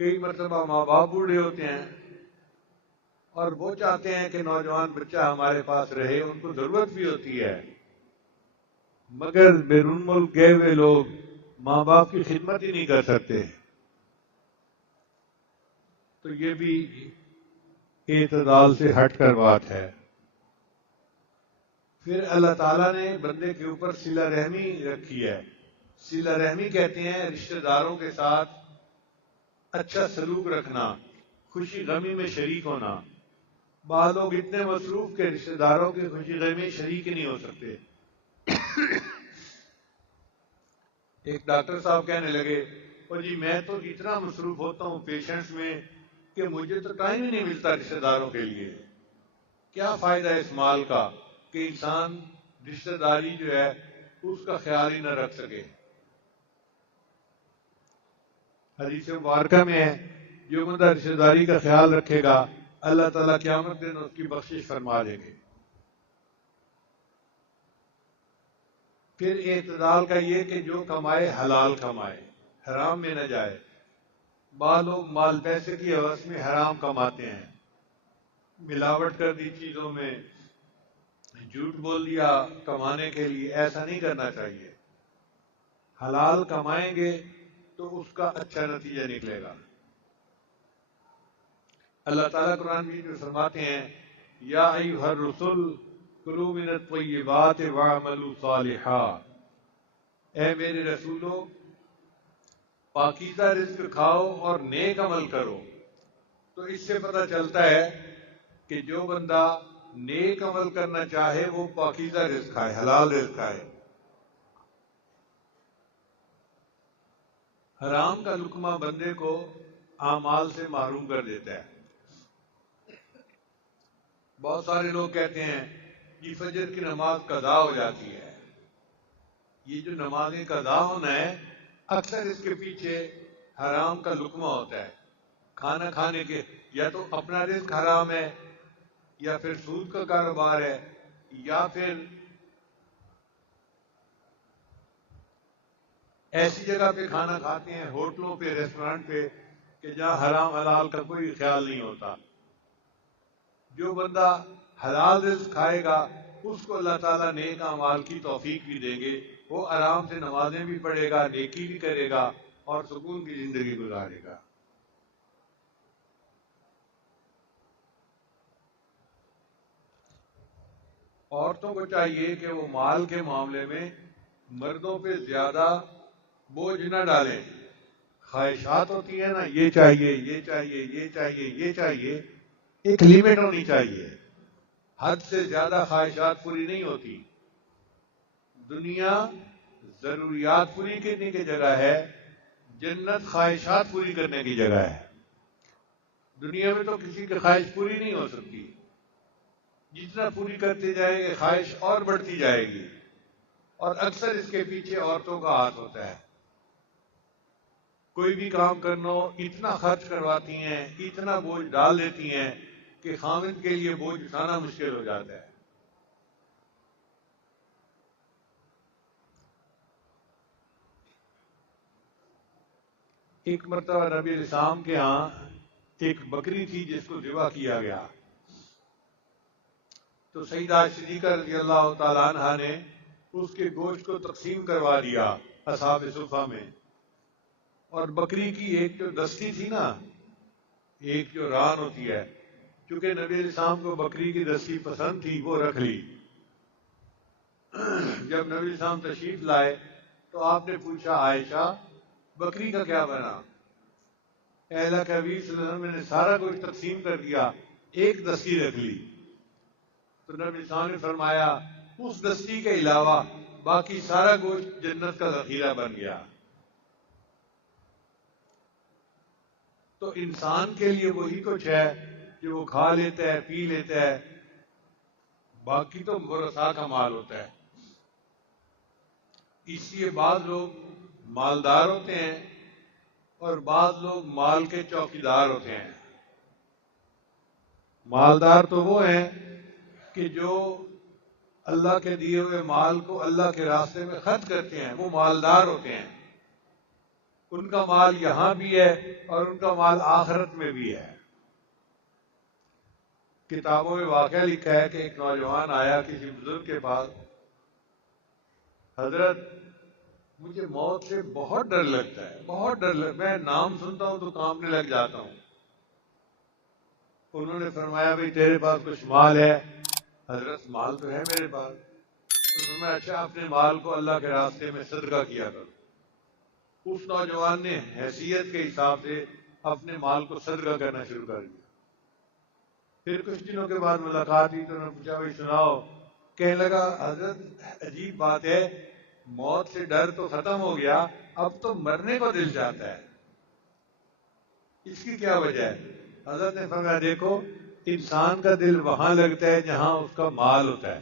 کئی مرتبہ ماں باپ بوڑھے ہوتے ہیں اور وہ چاہتے ہیں کہ نوجوان بچہ ہمارے پاس رہے، ان کو ضرورت بھی ہوتی ہے، مگر بیرون ملک گئے ہوئے لوگ ماں باپ کی خدمت ہی نہیں کر سکتے. تو یہ بھی اعتدال سے ہٹ کر بات ہے. پھر اللہ تعالیٰ نے بندے کے اوپر صلہ رحمی رکھی ہے. صلہ رحمی کہتے ہیں رشتہ داروں کے ساتھ اچھا سلوک رکھنا، خوشی غمی میں شریک ہونا. بعض لوگ اتنے مصروف کہ رشتہ داروں کی خوشی غمی میں شریک ہی نہیں ہو سکتے. ایک ڈاکٹر صاحب کہنے لگے، اور جی میں تو اتنا مصروف ہوتا ہوں پیشنٹس میں کہ مجھے تو ٹائم ہی نہیں ملتا رشتہ داروں کے لیے. کیا فائدہ ہے اس مال کا کہ انسان رشتہ داری جو ہے اس کا خیال ہی نہ رکھ سکے. حدیث مبارکہ میں ہے جو بندہ رشتہ داری کا خیال رکھے گا اللہ تعالیٰ قیامت دن اس کی بخشش فرما دیں گے. پھر اعتدال کا یہ کہ جو کمائے حلال کمائے، حرام میں نہ جائے. بعض لوگ مال پیسے کی ہوس میں حرام کماتے ہیں، ملاوٹ کر دی چیزوں میں، جھوٹ بول دیا کمانے کے لیے. ایسا نہیں کرنا چاہیے. حلال کمائیں گے تو اس کا اچھا نتیجہ نکلے گا. اللہ تعالیٰ قرآن میں فرماتے ہیں یا ایھا الرسل کلوا من الطیبات واعملوا صالحا. اے میرے رسولو پاکیزہ رزق کھاؤ اور نیک عمل کرو. تو اس سے پتہ چلتا ہے کہ جو بندہ نیک عمل کرنا چاہے وہ پاکیزہ رزق کھائے، حلال رزق کھائے. حرام کا لقمہ بندے کو اعمال سے محروم کر دیتا ہے. بہت سارے لوگ کہتے ہیں کہ فجر کی نماز قضا ہو جاتی ہے. یہ جو نمازیں قضا ہونا ہے اکثر اس کے پیچھے حرام کا لقمہ ہوتا ہے. کھانا کھانے کے یا تو اپنا رزق حرام ہے، یا پھر سود کا کاروبار ہے، یا پھر ایسی جگہ پہ کھانا کھاتے ہیں ہوٹلوں پہ، ریسٹورانٹ پہ کہ جہاں حرام حلال کا کوئی خیال نہیں ہوتا. جو بندہ حلال رزق کھائے گا اس کو اللہ تعالیٰ نیک اعمال کی توفیق بھی دیں گے. وہ آرام سے نمازیں بھی پڑھے گا، نیکی بھی کرے گا اور سکون کی زندگی گزارے گا. عورتوں کو چاہیے کہ وہ مال کے معاملے میں مردوں پہ زیادہ بوجھ نہ ڈالیں. خواہشات ہوتی ہیں نا، یہ چاہیے یہ چاہیے یہ چاہیے یہ چاہیے، ایک لیمٹ ہونی چاہیے. حد سے زیادہ خواہشات پوری نہیں ہوتی. دنیا ضروریات پوری کرنے کی جگہ ہے، جنت خواہشات پوری کرنے کی جگہ ہے. دنیا میں تو کسی کی خواہش پوری نہیں ہو سکتی. جتنا پوری کرتے جائیں گے خواہش اور بڑھتی جائے گی، اور اکثر اس کے پیچھے عورتوں کا ہاتھ ہوتا ہے. کوئی بھی کام کرنا اتنا خرچ کرواتی ہیں، اتنا بوجھ ڈال دیتی ہیں کہ خاوند کے لیے بوجھ اٹھانا مشکل ہو جاتا ہے. ایک مرتبہ نبی علیہ السلام کے ہاں ایک بکری تھی جس کو ذبح کیا گیا. تو سیدہ صدیقہ رضی اللہ تعالیٰ عنہ نے اس کے گوشت کو تقسیم کروا دیا اصحاب صفہ میں. اور بکری کی ایک جو دستی تھی نا، ایک جو ران ہوتی ہے، چونکہ نبی علیہ السلام کو بکری کی دستی پسند تھی وہ رکھ لی. جب نبی علیہ السلام تشریف لائے تو آپ نے پوچھا عائشہ بکری کا کیا بنا؟ اے اللہ کے حبیب صلی اللہ علیہ وسلم نے سارا کچھ تقسیم کر دیا، ایک دستی رکھ لی. تو نبی علیہ السلام نے فرمایا اس دستی کے علاوہ باقی سارا گوشت جنت کا ذخیرہ بن گیا. تو انسان کے لیے وہی کچھ ہے جو وہ کھا لیتا ہے، پی لیتا ہے، باقی تو ورثاء کا مال ہوتا ہے. اس لیے بعض لوگ مالدار ہوتے ہیں اور بعض لوگ مال کے چوکیدار ہوتے ہیں. مالدار تو وہ ہیں کہ جو اللہ کے دیے ہوئے مال کو اللہ کے راستے میں خرچ کرتے ہیں، وہ مالدار ہوتے ہیں. ان کا مال یہاں بھی ہے اور ان کا مال آخرت میں بھی ہے۔ کتابوں میں واقعہ لکھا ہے کہ ایک نوجوان آیا کسی بزرگ کے پاس، حضرت مجھے موت سے بہت ڈر لگتا ہے، بہت ڈر لگتا ہے، میں نام سنتا ہوں تو کانپنے لگ جاتا ہوں۔ انہوں نے فرمایا بھئی تیرے پاس کچھ مال ہے؟ حضرت مال تو ہے میرے پاس۔ تو فرمایا اچھا اپنے مال کو اللہ کے راستے میں صدقہ کیا کرو۔ اس نوجوان نے حیثیت کے حساب سے اپنے مال کو صدقہ کرنا شروع کر دیا۔ پھر کچھ دنوں کے بعد ملاقات ہوئی تو انہوں نے پوچھا بھائی سناؤ، کہنے لگا حضرت عجیب بات ہے، موت سے ڈر تو ختم ہو گیا، اب تو مرنے کو دل چاہتا ہے، اس کی کیا وجہ ہے؟ حضرت نے فرمایا دیکھو انسان کا دل وہاں لگتا ہے جہاں اس کا مال ہوتا ہے،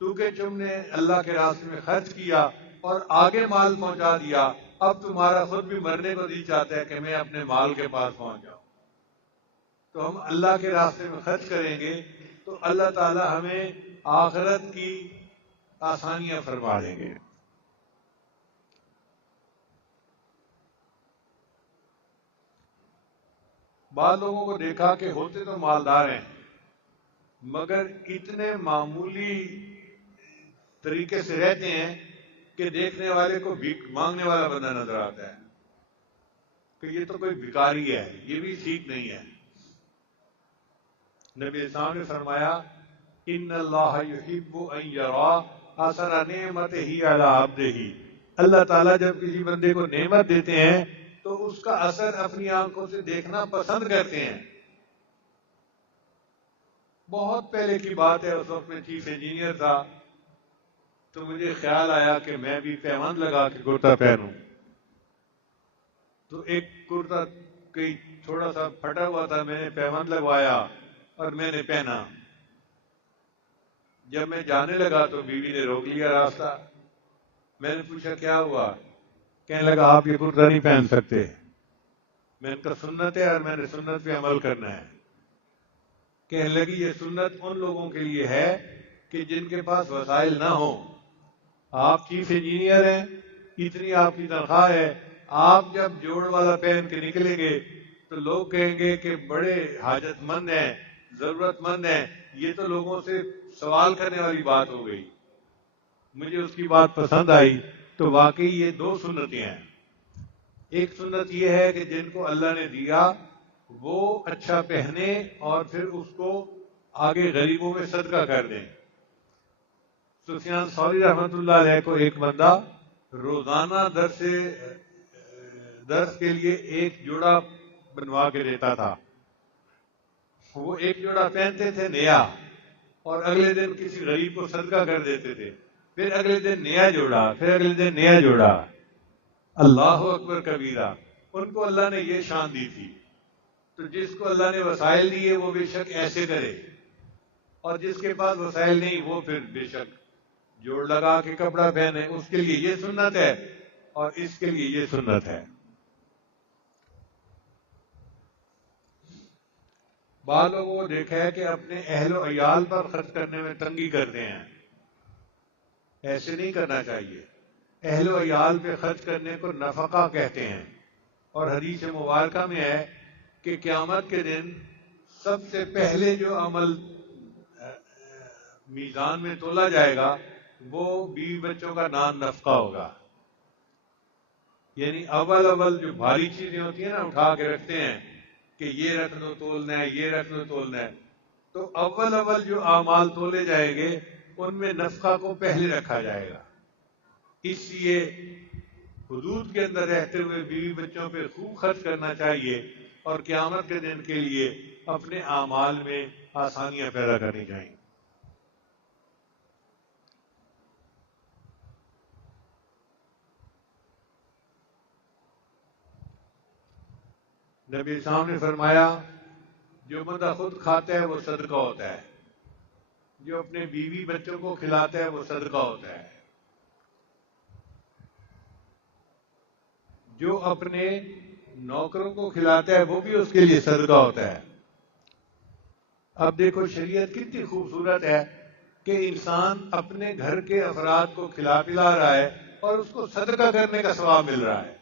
کیونکہ تم نے اللہ کے راستے میں خرچ کیا اور آگے مال پہنچا دیا، اب تمہارا خود بھی مرنے کو دل چاہتا ہے کہ میں اپنے مال کے پاس پہنچ جاؤں۔ تو ہم اللہ کے راستے میں خرچ کریں گے تو اللہ تعالی ہمیں آخرت کی آسانیاں فرما دیں گے۔ بعض لوگوں کو دیکھا کہ ہوتے تو مالدار ہیں مگر اتنے معمولی طریقے سے رہتے ہیں کہ دیکھنے والے کو بھیک مانگنے والا بندہ نظر آتا ہے کہ یہ تو کوئی بھکاری ہے، یہ بھی ٹھیک نہیں ہے۔ نبی اسلام نے فرمایا ان اللہ یحب ان یرا اثر نعمتہ علی عبدہ، اللہ تعالیٰ جب کسی بندے کو نعمت دیتے ہیں تو اس کا اثر اپنی آنکھوں سے دیکھنا پسند کرتے ہیں۔ بہت پہلے کی بات ہے، اس وقت میں چیف انجینئر تھا، تو مجھے خیال آیا کہ میں بھی پیوند لگا کے کرتا پہنوں۔ تو ایک کرتا کئی تھوڑا سا پھٹا ہوا تھا، میں نے پیوند لگوایا اور میں نے پہنا۔ جب میں جانے لگا تو بیوی نے روک لیا راستہ۔ میں نے پوچھا کیا ہوا؟ کہنے لگا آپ یہ کرتا نہیں پہن سکتے۔ میں نے کہا سنت ہے اور میں نے سنت پہ عمل کرنا ہے۔ کہنے لگی یہ سنت ان لوگوں کے لیے ہے کہ جن کے پاس وسائل نہ ہوں۔ آپ چیف انجینئر ہیں، اتنی آپ کی تنخواہ ہے، آپ جب جوڑ والا پہن کے نکلیں گے تو لوگ کہیں گے کہ بڑے حاجت مند ہیں، ضرورت مند ہیں، یہ تو لوگوں سے سوال کرنے والی بات ہو گئی۔ مجھے اس کی بات پسند آئی۔ تو واقعی یہ دو سنتیں ہیں۔ ایک سنت یہ ہے کہ جن کو اللہ نے دیا وہ اچھا پہنے اور پھر اس کو آگے غریبوں میں صدقہ کر دیں۔ سفیان ثوری رحمۃ اللہ علیہ کو ایک بندہ روزانہ درس کے لیے ایک جوڑا بنوا کے دیتا تھا۔ وہ ایک جوڑا پہنتے تھے نیا اور اگلے دن کسی غریب کو صدقہ کر دیتے تھے، پھر اگلے دن نیا جوڑا، پھر اگلے دن نیا جوڑا۔ اللہ اکبر کبیرہ، ان کو اللہ نے یہ شان دی تھی۔ تو جس کو اللہ نے وسائل دیے وہ بے شک ایسے کرے، اور جس کے پاس وسائل نہیں وہ پھر بے شک جوڑ لگا کے کپڑا پہنے۔ اس کے لیے یہ سنت ہے اور اس کے لیے یہ سنت ہے۔ بعض لوگوں کو دیکھا ہے کہ اپنے اہل و عیال پر خرچ کرنے میں تنگی کرتے ہیں، ایسے نہیں کرنا چاہیے۔ اہل و عیال پہ خرچ کرنے کو نفقہ کہتے ہیں، اور حدیث مبارکہ میں ہے کہ قیامت کے دن سب سے پہلے جو عمل میزان میں تولا جائے گا وہ بیوی بچوں کا نان نفقہ ہوگا۔ یعنی اول جو بھاری چیزیں ہوتی ہیں نا اٹھا کے رکھتے ہیں کہ یہ رکھ لو تولنا ہے، یہ رکھ لو تولنا ہے، تو اول جو اعمال تولے جائیں گے ان میں نفقہ کو پہلے رکھا جائے گا۔ اس لیے حدود کے اندر رہتے ہوئے بیوی بچوں پہ خوب خرچ کرنا چاہیے اور قیامت کے دن کے لیے اپنے اعمال میں آسانیاں پیدا کرنی چاہیے۔ نبی صاحب نے فرمایا جو بندہ خود کھاتا ہے وہ صدقہ ہوتا ہے، جو اپنے بیوی بچوں کو کھلاتا ہے وہ صدقہ ہوتا ہے، جو اپنے نوکروں کو کھلاتا ہے وہ بھی اس کے لیے صدقہ ہوتا ہے۔ اب دیکھو شریعت کتنی خوبصورت ہے کہ انسان اپنے گھر کے افراد کو کھلا پلا رہا ہے اور اس کو صدقہ کرنے کا ثواب مل رہا ہے۔